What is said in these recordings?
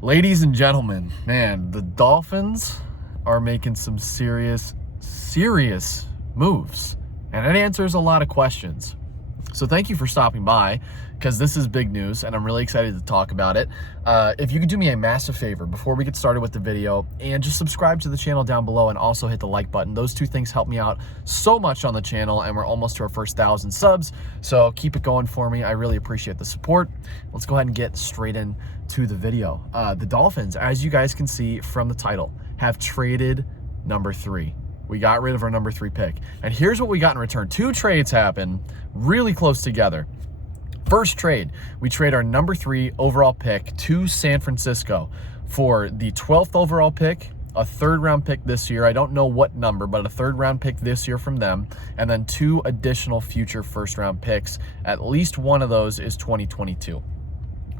Ladies and gentlemen, man, the Dolphins are making some serious moves, and it answers a lot of questions. So thank you for stopping by, because this is big news and I'm really excited to talk about it. If you could do me a massive favor before we get started with the video, and just subscribe to the channel down below and also hit the like button. Those two things help me out so much on the channel, and we're almost to our first 1,000 subs. So keep it going for me. I really appreciate the support. Let's go ahead and get straight into the video. The Dolphins, as you guys can see from the title, have traded number 3. We got rid of our number 3 pick. And here's what we got in return. 2 trades happen really close together. First trade, we trade our number 3 overall pick to San Francisco for the 12th overall pick, a 3rd round pick this year. I don't know what number, but a 3rd round pick this year from them, and then 2 additional future 1st round picks. At least one of those is 2022.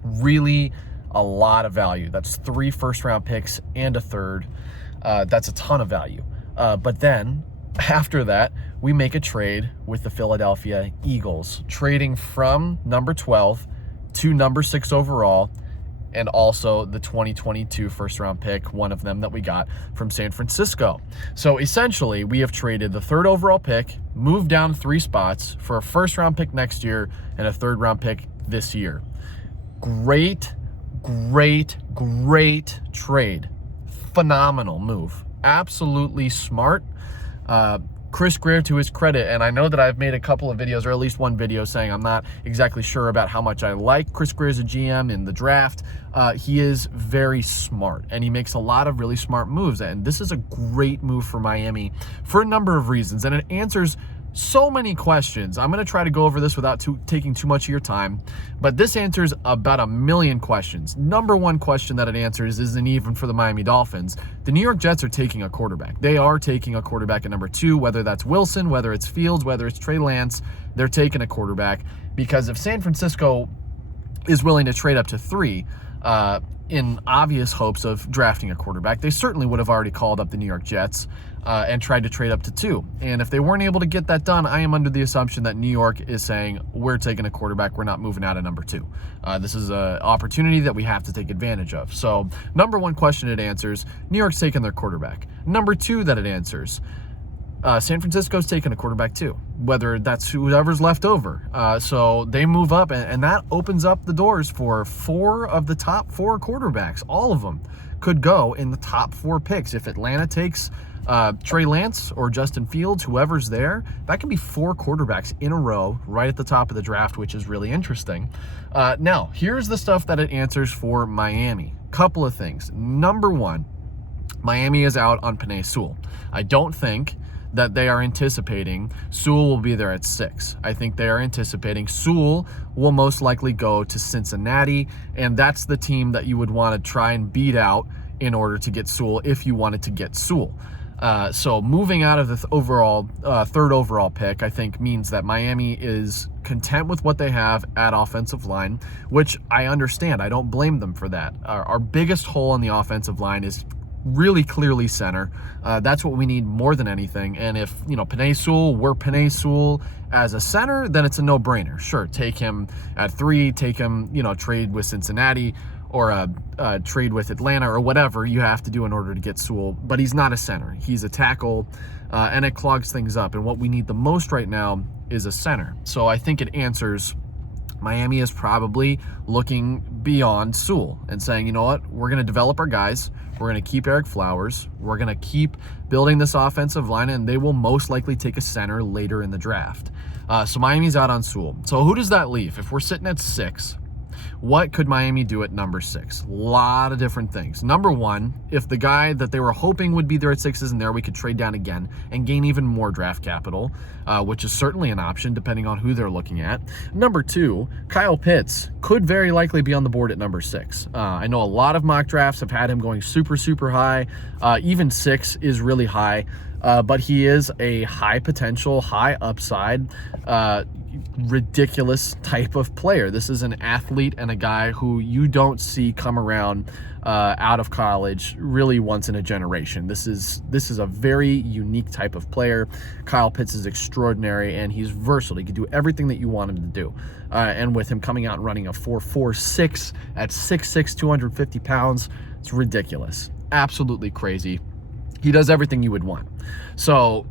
Really a lot of value. That's 3 1st round picks and a 3rd. That's a ton of value. But then after that, we make a trade with the Philadelphia Eagles, trading from number 12 to number 6 overall, and also the 2022 1st round pick, one of them that we got from San Francisco. So essentially, we have traded the 3rd overall pick, moved down 3 spots for a 1st round pick next year and a 3rd round pick this year. Great trade. Phenomenal move. Absolutely smart. Chris Grier, to his credit, and I know that I've made a couple of videos, or at least one video, saying I'm not exactly sure about how much I like Chris Grier as a GM in the draft. He is very smart, and he makes a lot of really smart moves, and this is a great move for Miami for a number of reasons, and it answers so many questions. I'm going to try to go over this without taking too much of your time, but this answers about 1 million questions. Number 1 question that it answers isn't even for the Miami Dolphins. The New York Jets are taking a quarterback. They are taking a quarterback at number 2, whether that's Wilson, whether it's Fields, whether it's Trey Lance. They're taking a quarterback, because if San Francisco is willing to trade up to 3, in obvious hopes of drafting a quarterback, they certainly would have already called up the New York Jets and tried to trade up to 2. And if they weren't able to get that done, I am under the assumption that New York is saying, we're taking a quarterback, we're not moving out of number 2. This is an opportunity that we have to take advantage of. So number 1 question it answers, New York's taking their quarterback. Number 2 that it answers, San Francisco's taking a quarterback too, whether that's whoever's left over. So they move up, and that opens up the doors for 4 of the top 4 quarterbacks. All of them could go in the top 4 picks. If Atlanta takes Trey Lance or Justin Fields, whoever's there, that can be 4 quarterbacks in a row right at the top of the draft, which is really interesting. Now, here's the stuff that it answers for Miami. Couple of things. Number 1, Miami is out on Penei Sewell. I don't think that they are anticipating Sewell will be there at 6. I think they are anticipating Sewell will most likely go to Cincinnati, and that's the team that you would want to try and beat out in order to get Sewell if you wanted to get Sewell. So moving out of the overall 3rd overall pick, I think means that Miami is content with what they have at offensive line, which I understand. I don't blame them for that. Our biggest hole on the offensive line is really clearly center. That's what we need more than anything. And if, Penei Sewell were Penei Sewell as a center, then it's a no-brainer. Sure, take him at 3, take him, trade with Cincinnati or trade with Atlanta or whatever you have to do in order to get Sewell. But he's not a center. He's a tackle, and it clogs things up. And what we need the most right now is a center. So I think it answers Miami is probably looking beyond Sewell and saying, you know what, we're going to develop our guys. We're going to keep Eric Flowers. We're going to keep building this offensive line, and they will most likely take a center later in the draft. So Miami's out on Sewell. So who does that leave? If we're sitting at 6, what could Miami do at number 6? A lot of different things. Number 1, if the guy that they were hoping would be there at 6 isn't there, we could trade down again and gain even more draft capital, which is certainly an option depending on who they're looking at. Number 2, Kyle Pitts could very likely be on the board at number 6. I know a lot of mock drafts have had him going super high. Even 6 is really high. But he is a high potential, high upside ridiculous type of player. This is an athlete and a guy who you don't see come around out of college really once in a generation. This is a very unique type of player. Kyle Pitts is extraordinary, and he's versatile. He can do everything that you want him to do. And with him coming out and running a 4.46 at 6'6", 250 pounds, it's ridiculous. Absolutely crazy. He does everything you would want. So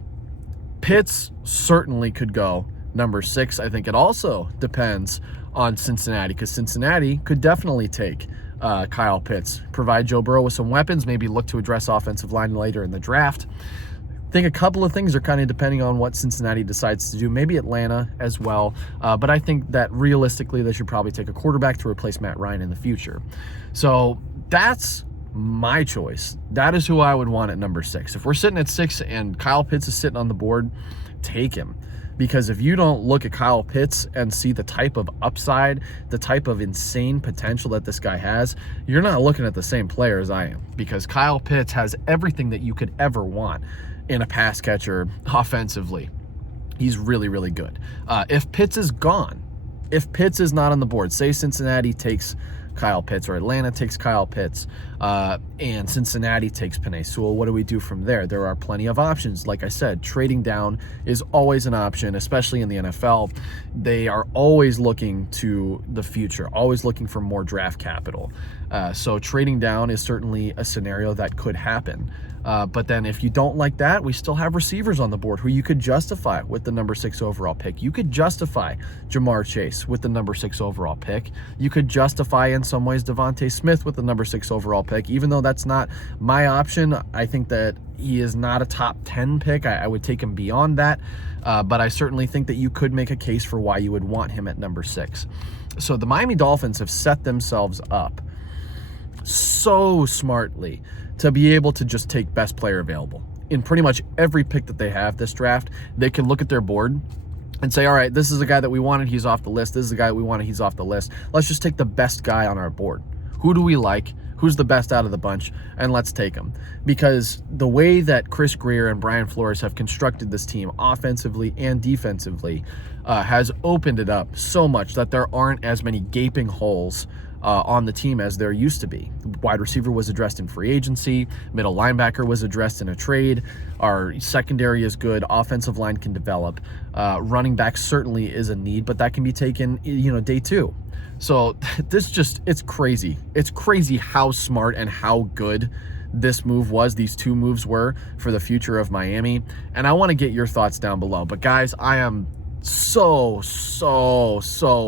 Pitts certainly could go number 6. I think it also depends on Cincinnati, because Cincinnati could definitely take Kyle Pitts, provide Joe Burrow with some weapons, maybe look to address offensive line later in the draft. I think a couple of things are kind of depending on what Cincinnati decides to do, maybe Atlanta as well, but I think that realistically they should probably take a quarterback to replace Matt Ryan in the future. So that's my choice. That is who I would want at number 6. If we're sitting at 6 and Kyle Pitts is sitting on the board, take him. Because if you don't look at Kyle Pitts and see the type of upside, the type of insane potential that this guy has, you're not looking at the same player as I am. Because Kyle Pitts has everything that you could ever want in a pass catcher offensively. He's really, really good. If Pitts is gone, if Pitts is not on the board, say Cincinnati takes Kyle Pitts or Atlanta takes Kyle Pitts and Cincinnati takes Penei Sewell, what do we do from there? There are plenty of options. Like I said, trading down is always an option, especially in the NFL. They are always looking to the future, always looking for more draft capital. So trading down is certainly a scenario that could happen. But then if you don't like that, we still have receivers on the board who you could justify with the number 6 overall pick. You could justify Jamar Chase with the number 6 overall pick. You could justify in some ways Devontae Smith with the number 6 overall pick. Even though that's not my option, I think that he is not a top 10 pick. I would take him beyond that. But I certainly think that you could make a case for why you would want him at number 6. So the Miami Dolphins have set themselves up so smartly to be able to just take best player available. In pretty much every pick that they have this draft, they can look at their board and say, all right, this is a guy that we wanted, he's off the list. This is a guy that we wanted, he's off the list. Let's just take the best guy on our board. Who do we like? Who's the best out of the bunch? And let's take him. Because the way that Chris Grier and Brian Flores have constructed this team offensively and defensively has opened it up so much that there aren't as many gaping holes on the team as there used to be. Wide receiver was addressed in free agency. Middle linebacker was addressed in a trade. Our secondary is good. Offensive line can develop. Running back certainly is a need, but that can be taken, day 2. So it's crazy. It's crazy how smart and how good this move was, these 2 moves were for the future of Miami. And I want to get your thoughts down below. But guys, I am so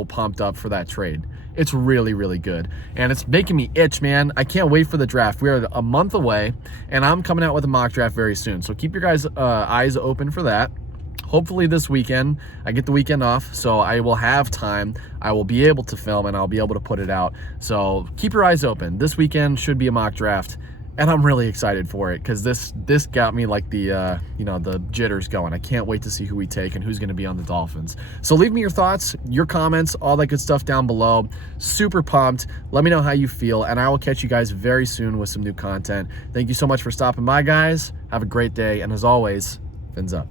pumped up for that trade. It's really, really good. And it's making me itch, man. I can't wait for the draft. We are a month away, and I'm coming out with a mock draft very soon. So keep your guys' eyes open for that. Hopefully this weekend, I get the weekend off, so I will have time. I will be able to film, and I'll be able to put it out. So keep your eyes open. This weekend should be a mock draft, and I'm really excited for it because this got me like the the jitters going. I can't wait to see who we take and who's going to be on the Dolphins. So leave me your thoughts, your comments, all that good stuff down below. Super pumped. Let me know how you feel, and I will catch you guys very soon with some new content. Thank you so much for stopping by, guys. Have a great day, and as always, fins up.